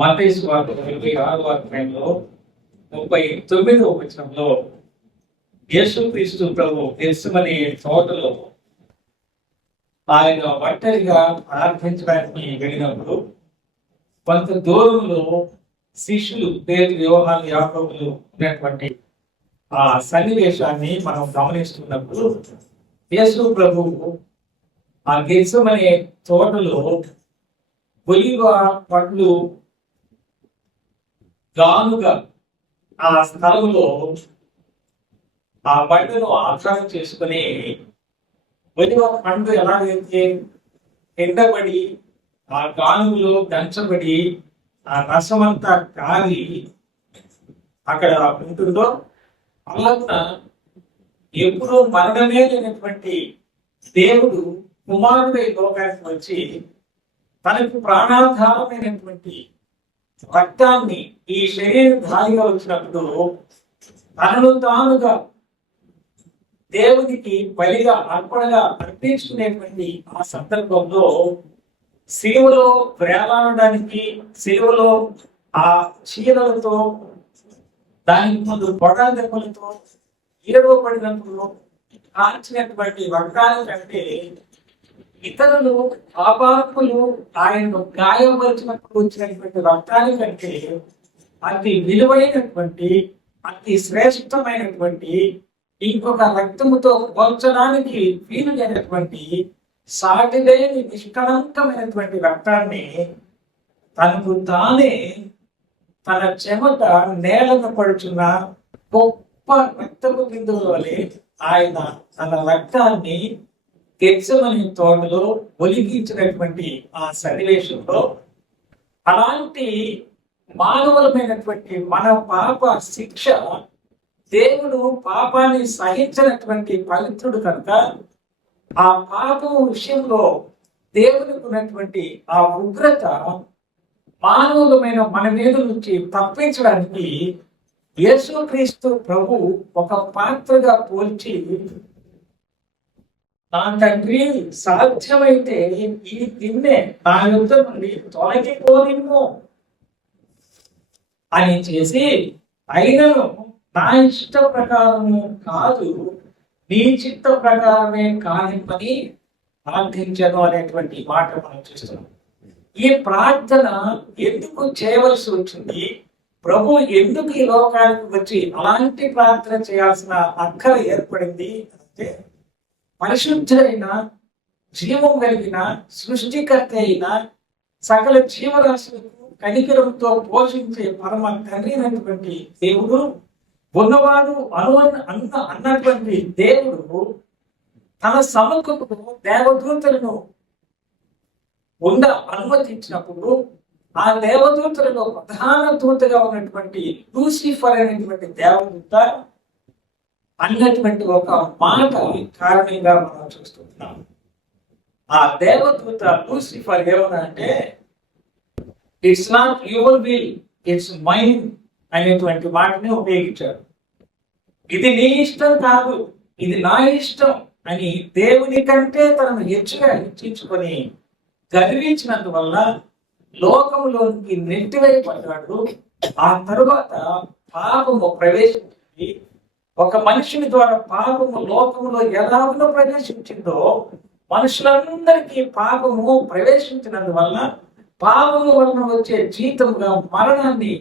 మత్తయి సువార్త 26వ అధ్యాయంలో 39వ వచనంలో యేసుక్రీస్తు ప్రభు గెత్సేమనే తోటలో ఆయన ఒంటరిగా ప్రార్థించడానికి వెళ్ళినప్పుడు కొంత దూరంలో శిష్యులు పేతురు, యోహాను, యాకోబులు ఉన్నటువంటి ఆ సన్నివేశాన్ని మనం గమనిస్తున్నప్పుడు యేసు ప్రభువు ఆ గెత్సేమనే తోటలో ఒలీవ పండ్లు గానుగా ఆ స్థలంలో ఆ పండును ఆధారం చేసుకుని ఒలివ పండు ఎలాగైతే ఎండబడి ఆ గానుగులో దంచబడి ఆ రసమంతా కాగి అక్కడ ఉంటుందో అలాగ ఎప్పుడూ మరణమే లేనటువంటి దేవుడు కుమారుడై లోకానికి వచ్చి తనకు ప్రాణాధారమైనటువంటి రక్తాన్ని ఈ శరీరధారిగా వచ్చినప్పుడు తనను తానుగా దేవునికి బలిగా అర్పణగా అర్పించుకునేటువంటి ఆ సందర్భంలో సిలువలో వేలాడడానికి, సిలువలో ఆ చీరలతో దానికి ముందు పొడా దెబ్బలతో ఈడవబడినప్పుడు కాల్చినటువంటి రక్తాన్ని కంటే ఇతరులు పాపాత్ములు ఆయనను గాయపరిచినప్పుడు వచ్చినటువంటి రక్తాన్ని కంటే అతి విలువైనటువంటి, అతి శ్రేష్టమైనటువంటి, ఇంకొక రక్తముతో పోల్చడానికి వీలుగైనటువంటి సాటిలేని నిష్కళంకమైనటువంటి రక్తాన్ని తనకు తానే తన చెమట నేలను పడుచున్న గొప్ప రక్తపు బిందువుల వలె ఆయన తన రక్తాన్ని గెత్సేమనే తోటలో ఒలిగించినటువంటి ఆ సన్నివేశంలో అలాంటి మానవులమైనటువంటి మన పాప శిక్ష దేవుడు పాపాన్ని సహించినటువంటి పవిత్రుడు కనుక ఆ పాపం విషయంలో దేవునికి ఉన్నటువంటి ఆ ఉగ్రత మానవులమైన మన మీద నుంచి తప్పించడానికి యేసుక్రీస్తు ప్రభు ఒక పాత్రగా పోల్చి, నా తండ్రి సాధ్యమైతే ఈ గిన్నె నా యుద్ధ నుండి తొలగిపోనిమ్ము అని చేసి, అయినను నా ఇష్ట ప్రకారము కాదు నీ చిత్త ప్రకారమే కానిమ్మని ప్రార్థించను అనేటువంటి మాట మనం చూస్తున్నాం. ఈ ప్రార్థన ఎందుకు చేయవలసి వచ్చింది? ప్రభు ఎందుకు ఈ లోకానికి వచ్చి అలాంటి ప్రార్థన చేయాల్సిన అక్కర ఏర్పడింది అంటే, పరిశుద్ధుడైన, జీవం కలిగిన, సృష్టికర్త అయిన సకల జీవరాశులకు కనికరంతో పోషించే పరమ తండ్రి అయినటువంటి దేవుడు, ఉన్నవాడు అన్నటువంటి దేవుడు తన సముఖముకు దేవదూతలను అనుమతించినప్పుడు ఆ దేవదూతలలో ప్రధాన దూతగా ఉన్నటువంటి లూసిఫర్ అనేటువంటి దేవదూత అన్నటువంటి ఒక మాట కారణంగా మనం చూస్తున్నాం. ఆ దేవదూత లూసిఫర్ ఏమన్నా అంటే, it's not your will, it's mine అనేటువంటి మాటని ఉపయోగించారు. ఇది నీ ఇష్టం కాదు, ఇది నా ఇష్టం అని దేవుని కంటే తనను హెచ్చుగా హెచ్చించుకొని గర్వించినందువల్ల లోకములోనికి నెట్టివేయబడ్డాడు. ఆ తరువాత పాపము ప్రవేశించింది. ఒక మనిషిని ద్వారా పాపము లోకములో ఎలాగో ప్రవేశించిందో, మనుషులందరికీ పాపము ప్రవేశించినందువల్ల పాపము వలన వచ్చే జీతముగా మరణాన్ని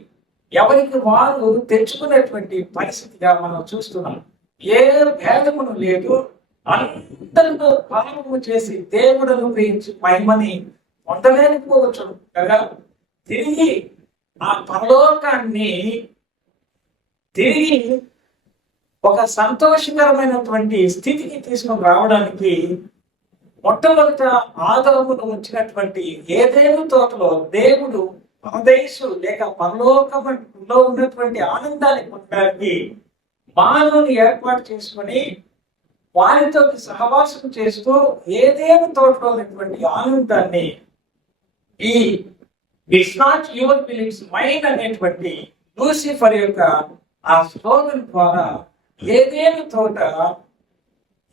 ఎవరికి వారు తెచ్చుకునేటువంటి పరిస్థితిగా మనం చూస్తున్నాం. ఏ భేదమును లేదు, అందరూ పాపము చేసి దేవుడు అనుగ్రహించి మహిమని పొందలేకపోవచ్చు కదా. తిరిగి ఆ పరలోకాన్ని తిరిగి ఒక సంతోషకరమైనటువంటి స్థితికి తీసుకుని రావడానికి మొట్టమొదట ఆదామును ఉంచినటువంటి ఏదేను తోటలో దేవుడు పరదేశు లేక పరలోకంలో ఉన్నటువంటి ఆనందాన్ని పొందడానికి మానవుని ఏర్పాటు చేసుకుని వారితో సహవాసం చేస్తూ ఏదేను తోటలో ఉన్నటువంటి ఆనందాన్ని ఈ it's not your will, it's mine అనేటువంటి లూసిఫర్ యొక్క ఆ స్లోగన్ ద్వారా ఏదేను తోట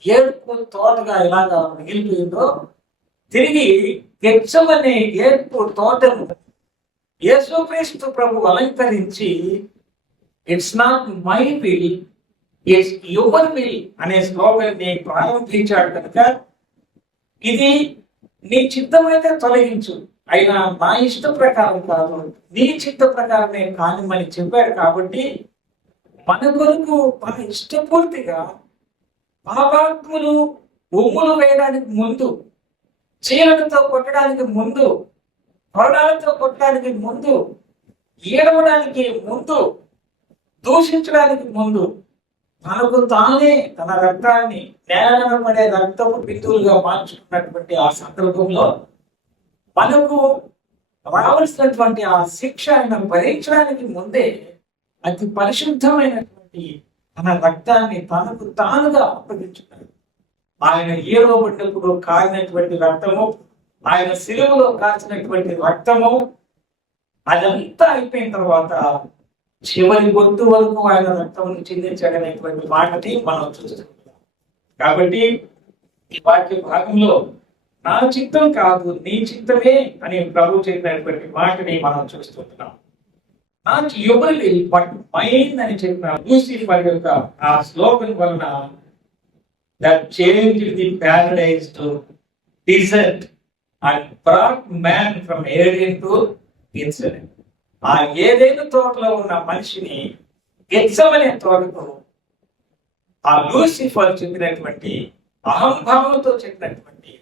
ఏడుపు తోటగా ఎలాగా మిగిలిపోయిందో, తిరిగి గెత్సేమనే ఏడుపు తోటను యేసుక్రీస్తు ప్రభు అలంకరించి it's not my will, it's your will అనే స్లోగన్ ని ప్రారంభించాడు కనుక ఇది నీ చిత్తమైతే తొలగించు, అయినా నా ఇష్ట ప్రకారం కాదు, నీ చిత్త ప్రకారమే కానిమని చెప్పాడు. కాబట్టి మన కొరకు మన ఇష్టపూర్తిగా పాపాత్ములు ఉమ్ములు వేయడానికి ముందు, చీలలతో కొట్టడానికి ముందు, కొరడాలతో కొట్టడానికి ముందు, ఏడవడానికి ముందు, దూషించడానికి ముందు తనకు తానే తన రక్తాన్ని నేల పడే రక్తపు బిందువులుగా మార్చుకున్నటువంటి ఆ సందర్భంలో మనకు రావాల్సినటువంటి ఆ శిక్ష ఆయన భరించడానికి ముందే అతి పరిశుద్ధమైనటువంటి తన రక్తాన్ని తనకు తానుగా అప్పగించున్నాడు. ఆయన ఏడవబడినప్పుడు కారినటువంటి రక్తము, ఆయన శిలువలో కాచినటువంటి రక్తము, అదంతా అయిపోయిన తర్వాత చివరి బొట్టు వరకు ఆయన రక్తమును చిందించాడనేటువంటి మాటని మనం చూస్తున్నాం. కాబట్టి ఈ వాక్య భాగంలో నా చిత్తం కాదు నీ చిత్తమే అని ప్రభు చెప్పినటువంటి మాటని మనం చూస్తున్నాం. Not your will but mine అని చెప్పిన లూసిఫర్ యొక్క ఆ స్లోగన్ వలన that changed the paradise to desert and brought man from Eden to Gethsemane. ఆ ఏదైనా తోటలో ఉన్న మనిషిని గెత్సెమనే తోటకు ఆ లూసిఫర్ చెప్పినటువంటి అహంభావంతో చెప్పినటువంటి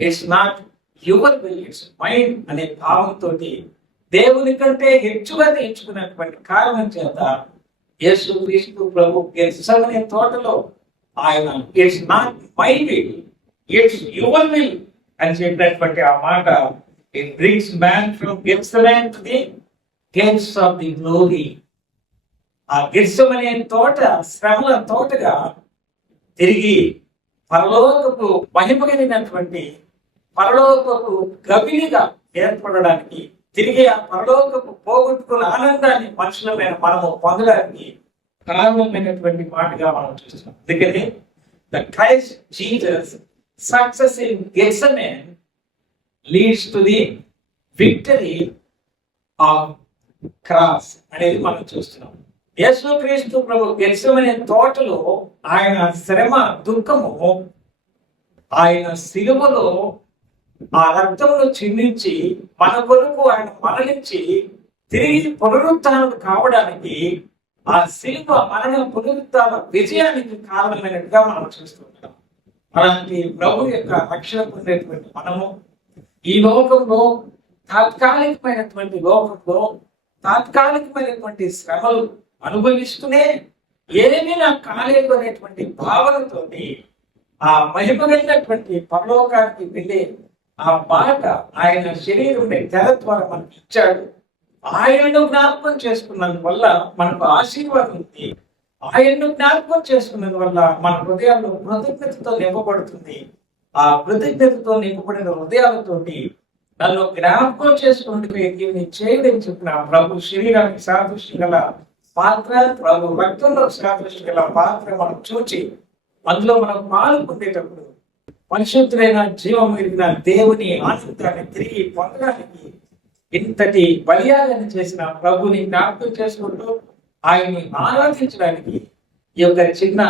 it's not your will it's mind అనే భావంతో దేవుని కంటే హెచ్చుగా ఎంచుకున్నటువంటి కారణం చేత యేసుక్రీస్తు ప్రభు గెత్సెమనే తోటలో ఆయన it's not my will it's your will అని చెప్పినటువంటి ఆ మాట it brings man from Gethsemane to the gates of the glory. ఆ గెత్సెమనే తోట శ్రమల తోటగా తిరిగి పరలోకపు మహిమ కలిగినటువంటి పరలోకపు గవినిగా ఏర్పడడానికి, తిరిగి ఆ పరలోకపు పోగొట్టుకున్న ఆనందాన్ని మనుషులమైన మనము పొందడానికి కారణమైనటువంటి మాటగా మనం చూస్తున్నాం. అందుకని the Christ Jesus success in Gethsemane leads to the victory of cross అనేది మనం చూస్తున్నాం. యేసుక్రీస్తు ప్రభు గెత్సెమనే తోటలో ఆయన శ్రమ దుఃఖము, ఆయన శిలువలో ఆ రక్తమును చిందించి మన కొరకు ఆయన మరణించి తిరిగి పునరుత్థానం కావడానికి ఆ శిలువ మరణ పునరుత్థాన విజయానికి కారణమైనట్టుగా మనం చూస్తున్నాం. అలాంటి ప్రభు యొక్క రక్షణ పొందేటువంటి మనము ఈ లోకంలో తాత్కాలికమైనటువంటి లోకంలో తాత్కాలికమైనటువంటి శ్రమలు అనుభవిస్తూనే ఏమీ నాకు కాలేదు అనేటువంటి భావనతోటి ఆ మహిమగలిగినటువంటి పరలోకానికి వెళ్ళే ఆ బాట ఆయన శరీరం తెర ద్వారా మనకి ఇచ్చాడు. ఆయనను జ్ఞాపకం చేసుకున్నందువల్ల మనకు ఆశీర్వాదం ఉంది. ఆయన్ను జ్ఞాపకం చేసుకున్నందువల్ల మన హృదయాల్లో కృతజ్ఞతతో నింపబడుతుంది. ఆ కృతజ్ఞతతో నింపబడిన హృదయాలతోటి నన్ను జ్ఞాపకం చేసుకుంటూ చేయదని చెప్పిన ప్రభు శరీరానికి సాదృశ్యం గల పాత్ర, ప్రభు రక్తంలో సాదృశ్యం గల పాత్ర మనం చూచి అందులో మనం పాలు పొందేటప్పుడు పరిశుద్ధులైన జీవం కలిగిన దేవుని ఆనందాన్ని తిరిగి పొందడానికి ఇంతటి బలియాగాన్ని చేసిన ప్రభుని జ్ఞాపకం చేసుకుంటూ ఆయన్ని ఆరాధించడానికి ఈ యొక్క చిన్న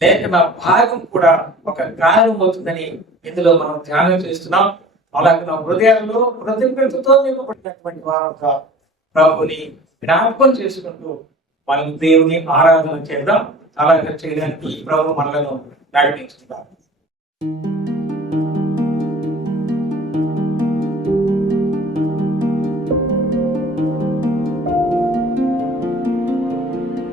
లేఖన భాగం కూడా ఒక కారణం అవుతుందని ఇందులో మనం ధ్యానం చేస్తున్నాం. అలాగే నా హృదయాల్లో కృతజ్ఞతతో నింపబడినటువంటి వారంగా ప్రభుని జ్ఞాపకం చేసుకుంటూ మనం దేవుని ఆరాధన చేద్దాం. అలాగే చేయడానికి ప్రభు మనలను నడిపిస్తున్నారు.